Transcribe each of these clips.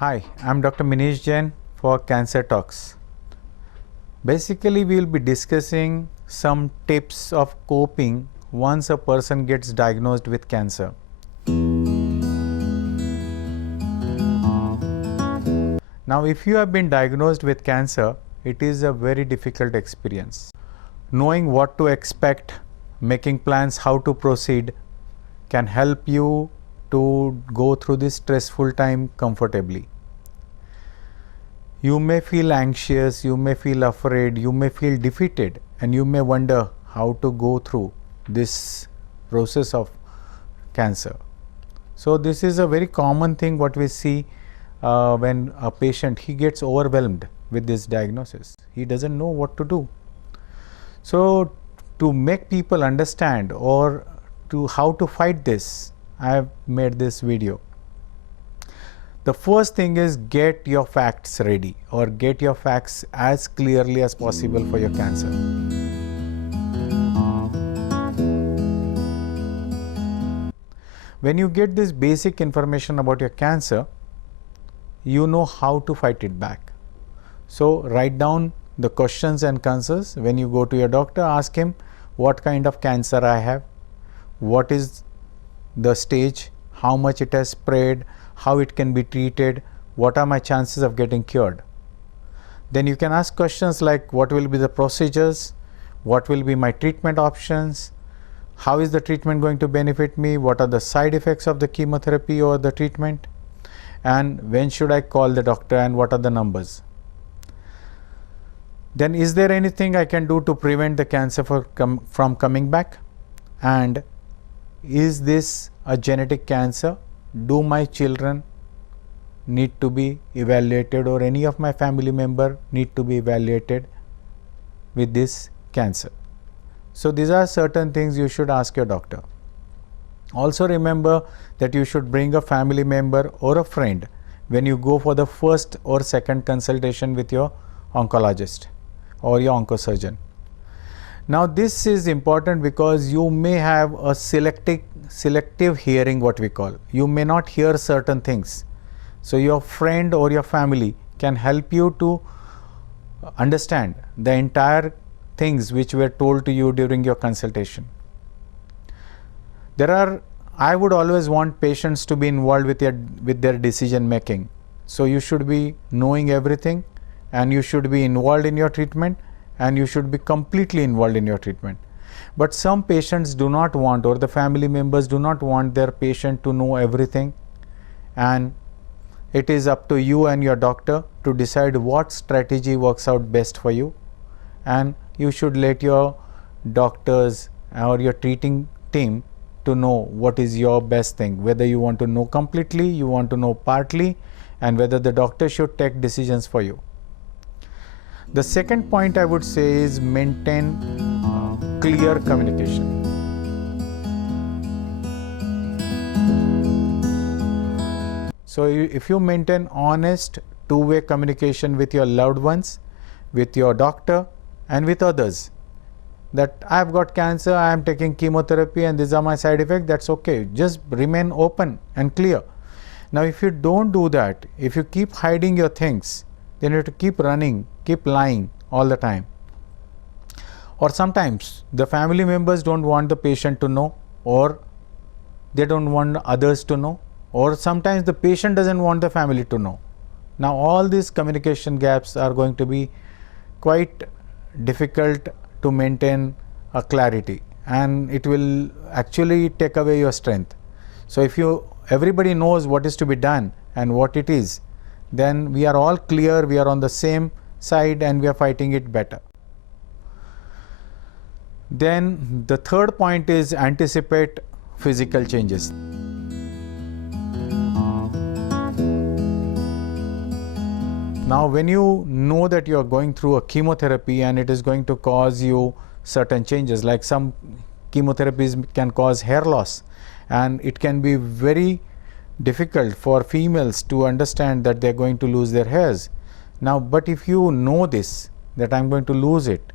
Hi, I'm Dr. Manish Jain for Cancer Talks. Basically, we will be discussing some tips of coping once a person gets diagnosed with cancer. Now, if you have been diagnosed with cancer, it is a very difficult experience. Knowing what to expect, making plans how to proceed can help you to go through this stressful time comfortably. You may feel anxious, you may feel afraid, you may feel defeated, and you may wonder how to go through this process of cancer. So this is a very common thing what we see when a patient he gets overwhelmed with this diagnosis. He doesn't know what to do. So to make people understand or to how to fight this, I have made this video. The first thing is get your facts ready or get your facts as clearly as possible for your cancer. When you get this basic information about your cancer, you know how to fight it back. So write down the questions and concerns. When you go to your doctor, ask him what kind of cancer I have, what is the stage, how much it has spread, how it can be treated, what are my chances of getting cured. Then you can ask questions like what will be the procedures, what will be my treatment options, how is the treatment going to benefit me, what are the side effects of the chemotherapy or the treatment, and when should I call the doctor and what are the numbers. Then is there anything I can do to prevent the cancer from coming back, and is this a genetic cancer? Do my children need to be evaluated or any of my family member need to be evaluated with this cancer? So these are certain things you should ask your doctor. Also remember that you should bring a family member or a friend when you go for the first or second consultation with your oncologist or your oncosurgeon. Now this is important because you may have a selective hearing, what we call. You may not hear certain things. So your friend or your family can help you to understand the entire things which were told to you during your consultation. I would always want patients to be involved with their decision making. So you should be knowing everything and you should be involved in your treatment and you should be completely involved in your treatment. But some patients do not want, or the family members do not want their patient to know everything, and it is up to you and your doctor to decide what strategy works out best for you, and you should let your doctors or your treating team to know what is your best thing, whether you want to know completely, you want to know partly, and whether the doctor should take decisions for you. The second point I would say is maintain clear communication. So if you maintain honest two-way communication with your loved ones, with your doctor and with others, that I have got cancer, I am taking chemotherapy and these are my side effects, that's okay. Just remain open and clear. Now if you don't do that, if you keep hiding your things, then you have to keep running, keep lying all the time. Or sometimes the family members don't want the patient to know, or they don't want others to know, or sometimes the patient doesn't want the family to know. Now all these communication gaps are going to be quite difficult to maintain a clarity, and it will actually take away your strength. So if everybody knows what is to be done and what it is, then we are all clear, we are on the same side and we are fighting it better. Then the third point is anticipate physical changes. Now when you know that you are going through a chemotherapy and it is going to cause you certain changes, like some chemotherapies can cause hair loss, and it can be very difficult for females to understand that they are going to lose their hairs. Now but if you know this, that I am going to lose it,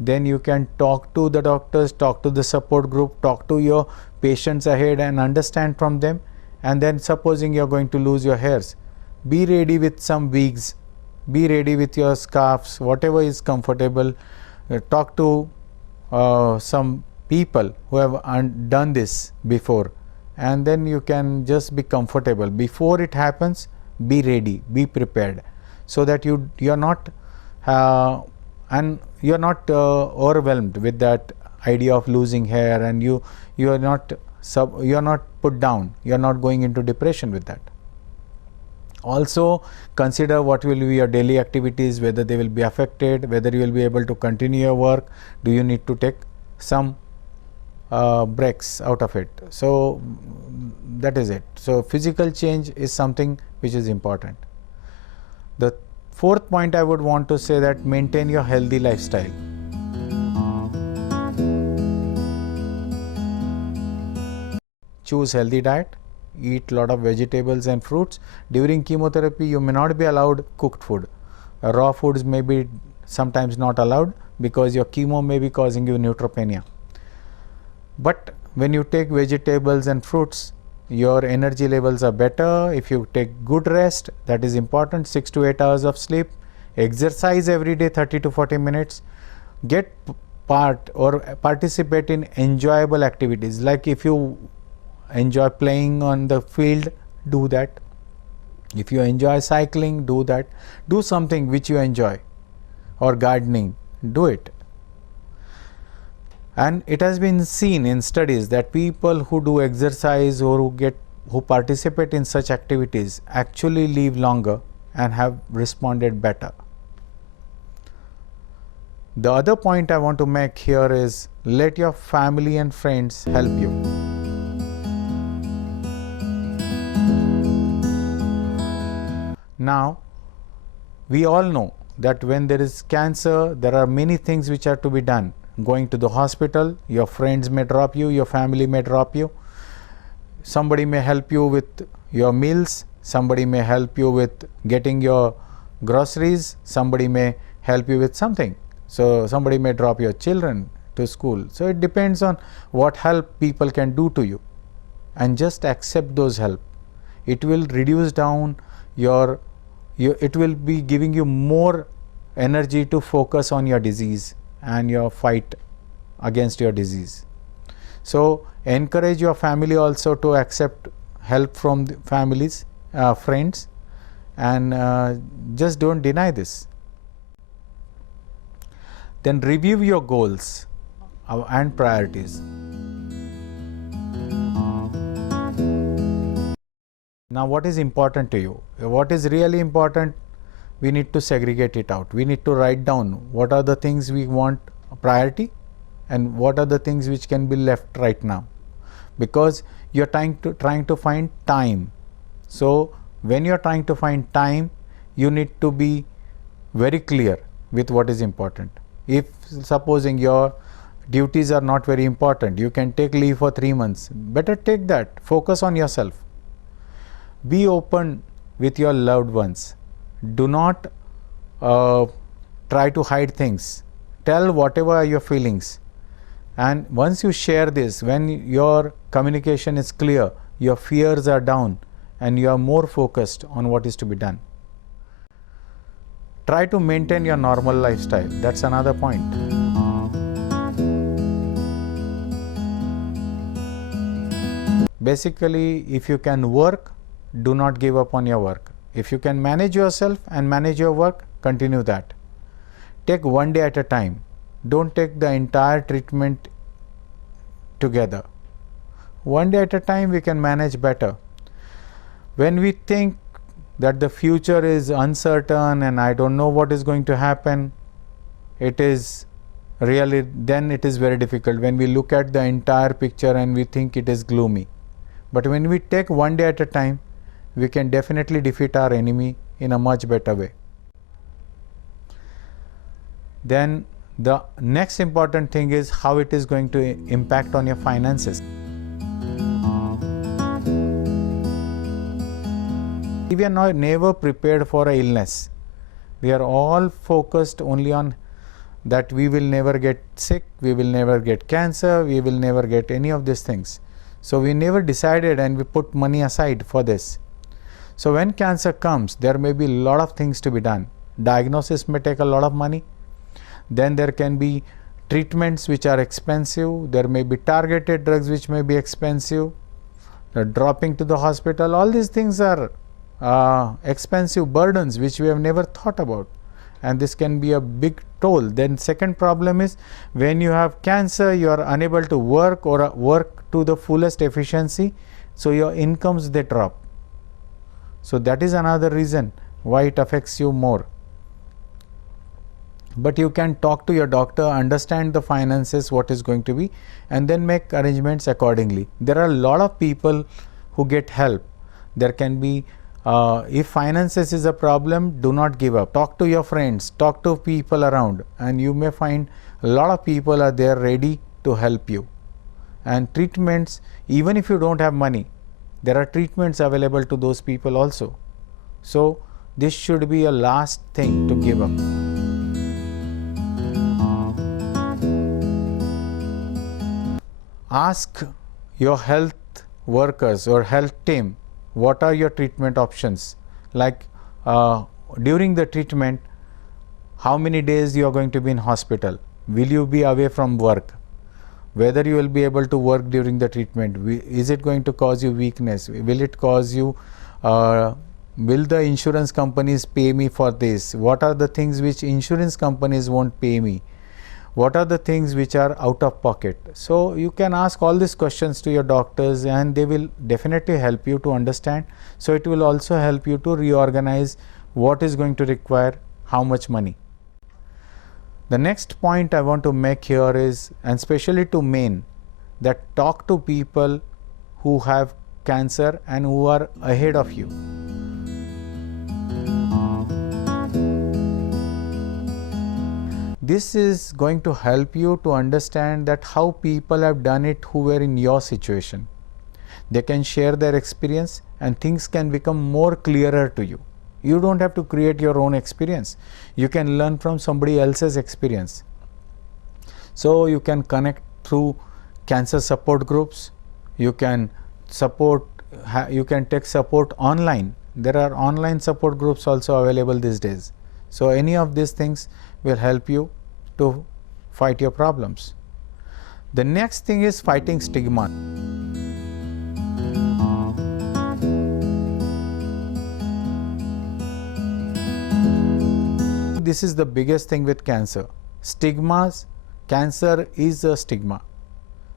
then you can talk to the doctors, talk to the support group, talk to your patients ahead and understand from them. And then supposing you are going to lose your hairs, be ready with some wigs, be ready with your scarves, whatever is comfortable. Talk to some people who have done this before, and then you can just be comfortable. Before it happens, be ready, be prepared, so that you are not overwhelmed with that idea of losing hair, and you are not put down, you are not going into depression with that. Also consider what will be your daily activities, whether they will be affected, whether you will be able to continue your work, do you need to take some breaks out of it. So that is it. So physical change is something which is important. The fourth point I would want to say that maintain your healthy lifestyle. Choose healthy diet, eat lot of vegetables and fruits. During chemotherapy you may not be allowed cooked food. Raw foods may be sometimes not allowed because your chemo may be causing you neutropenia. But when you take vegetables and fruits, your energy levels are better. If you take good rest, that is important, 6 to 8 hours of sleep, exercise every day 30 to 40 minutes, get part or participate in enjoyable activities. Like if you enjoy playing on the field, do that. If you enjoy cycling, do that. Do something which you enjoy, or gardening, do it. And it has been seen in studies that people who do exercise or who participate in such activities actually live longer and have responded better. The other point I want to make here is let your family and friends help you. Now, we all know that when there is cancer, there are many things which are to be done. Going to the hospital, your friends may drop you, your family may drop you. Somebody may help you with your meals, somebody may help you with getting your groceries, somebody may help you with something. So somebody may drop your children to school. So it depends on what help people can do to you, and just accept those help. It will reduce down it will be giving you more energy to focus on your disease and your fight against your disease. So encourage your family also to accept help from the families, friends, and just don't deny this. Then review your goals and priorities. Now, what is important to you? What is really important? We need to segregate it out. We need to write down what are the things we want a priority and what are the things which can be left right now, because you are trying to find time. So when you are trying to find time, you need to be very clear with what is important. If supposing your duties are not very important, you can take leave for 3 months, better take that. Focus on yourself. Be open with your loved ones. Do not try to hide things. Tell whatever are your feelings, and once you share this, when your communication is clear, your fears are down and you are more focused on what is to be done. Try to maintain your normal lifestyle. That's another point. Basically, if you can work, do not give up on your work. If you can manage yourself and manage your work, continue that. Take one day at a time. Don't take the entire treatment together. One day at a time we can manage better. When we think that the future is uncertain and I don't know what is going to happen, it is really, then it is very difficult when we look at the entire picture and we think it is gloomy. But when we take one day at a time, we can definitely defeat our enemy in a much better way. Then the next important thing is how it is going to impact on your finances. We are never prepared for an illness. We are all focused only on that we will never get sick, we will never get cancer, we will never get any of these things. So we never decided and we put money aside for this. So when cancer comes, there may be a lot of things to be done. Diagnosis may take a lot of money. Then there can be treatments which are expensive. There may be targeted drugs which may be expensive. Dropping to the hospital, all these things are expensive burdens which we have never thought about, and this can be a big toll. Then second problem is, when you have cancer, you are unable to work or work to the fullest efficiency, so your incomes, they drop. So that is another reason why it affects you more. But you can talk to your doctor, understand the finances, what is going to be, and then make arrangements accordingly. There are a lot of people who get help. There can be, if finances is a problem, do not give up. Talk to your friends, talk to people around, and you may find a lot of people are there ready to help you. And treatments, even if you don't have money, there are treatments available to those people also. So this should be a last thing to give up. Ask your health workers or health team, what are your treatment options? Like during the treatment, how many days you are going to be in hospital? Will you be away from work? Whether you will be able to work during the treatment? Is it going to cause you weakness? Will it cause you, will the insurance companies pay me for this? What are the things which insurance companies won't pay me? What are the things which are out of pocket? So you can ask all these questions to your doctors, and they will definitely help you to understand. So it will also help you to reorganize what is going to require how much money. The next point I want to make here is, and especially to men, that talk to people who have cancer and who are ahead of you. This is going to help you to understand that how people have done it who were in your situation. They can share their experience and things can become more clearer to you. You don't have to create your own experience. You can learn from somebody else's experience. So you can connect through cancer support groups. You can support, you can take support online. There are online support groups also available these days. So any of these things will help you to fight your problems. The next thing is fighting stigma. This is the biggest thing with cancer. Stigmas, cancer is a stigma.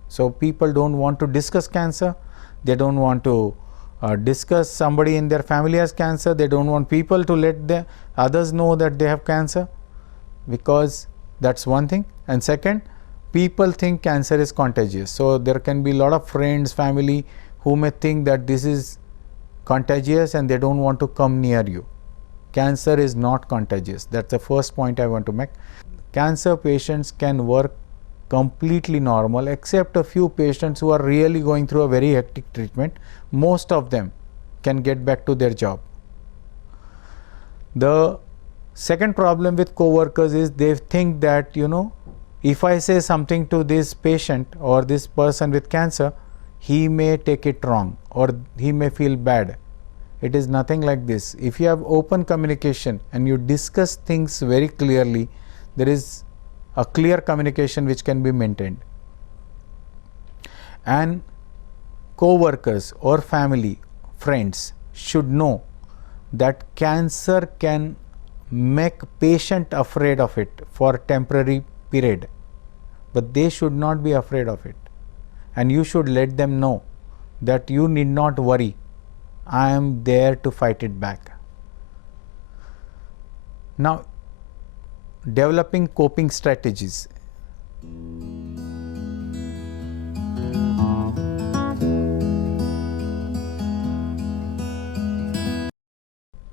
So people don't want to discuss cancer. They don't want to discuss somebody in their family has cancer. They don't want people to let the others know that they have cancer, because that's one thing. And second, people think cancer is contagious. So there can be a lot of friends, family who may think that this is contagious and they don't want to come near you. Cancer is not contagious. That's the first point I want to make. Cancer patients can work completely normal, except a few patients who are really going through a very hectic treatment. Most of them can get back to their job. The second problem with co-workers is they think that, you know, if I say something to this patient or this person with cancer, he may take it wrong or he may feel bad. It is nothing like this. If you have open communication and you discuss things very clearly, there is a clear communication which can be maintained. And co-workers or family, friends should know that cancer can make patient afraid of it for temporary period, but they should not be afraid of it. And you should let them know that you need not worry. I am there to fight it back. Now, developing coping strategies.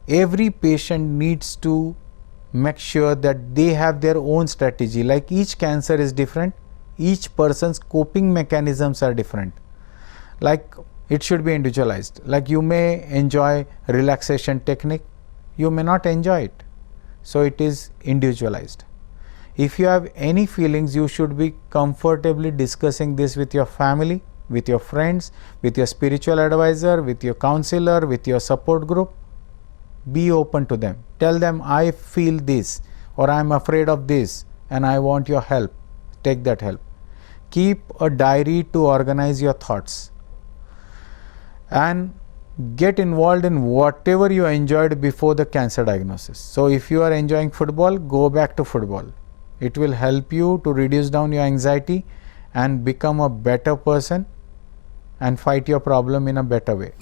Every patient needs to make sure that they have their own strategy. Like each cancer is different, each person's coping mechanisms are different. Like it should be individualized. Like you may enjoy relaxation technique, you may not enjoy it. So it is individualized. If you have any feelings, you should be comfortably discussing this with your family with your friends, with your spiritual advisor, with your counselor, with your support group. Be open to them. Tell them, I feel this, or I am afraid of this and I want your help. Take that help. Keep a diary to organize your thoughts, and get involved in whatever you enjoyed before the cancer diagnosis. So, if you are enjoying football, go back to football. It will help you to reduce down your anxiety and become a better person and fight your problem in a better way.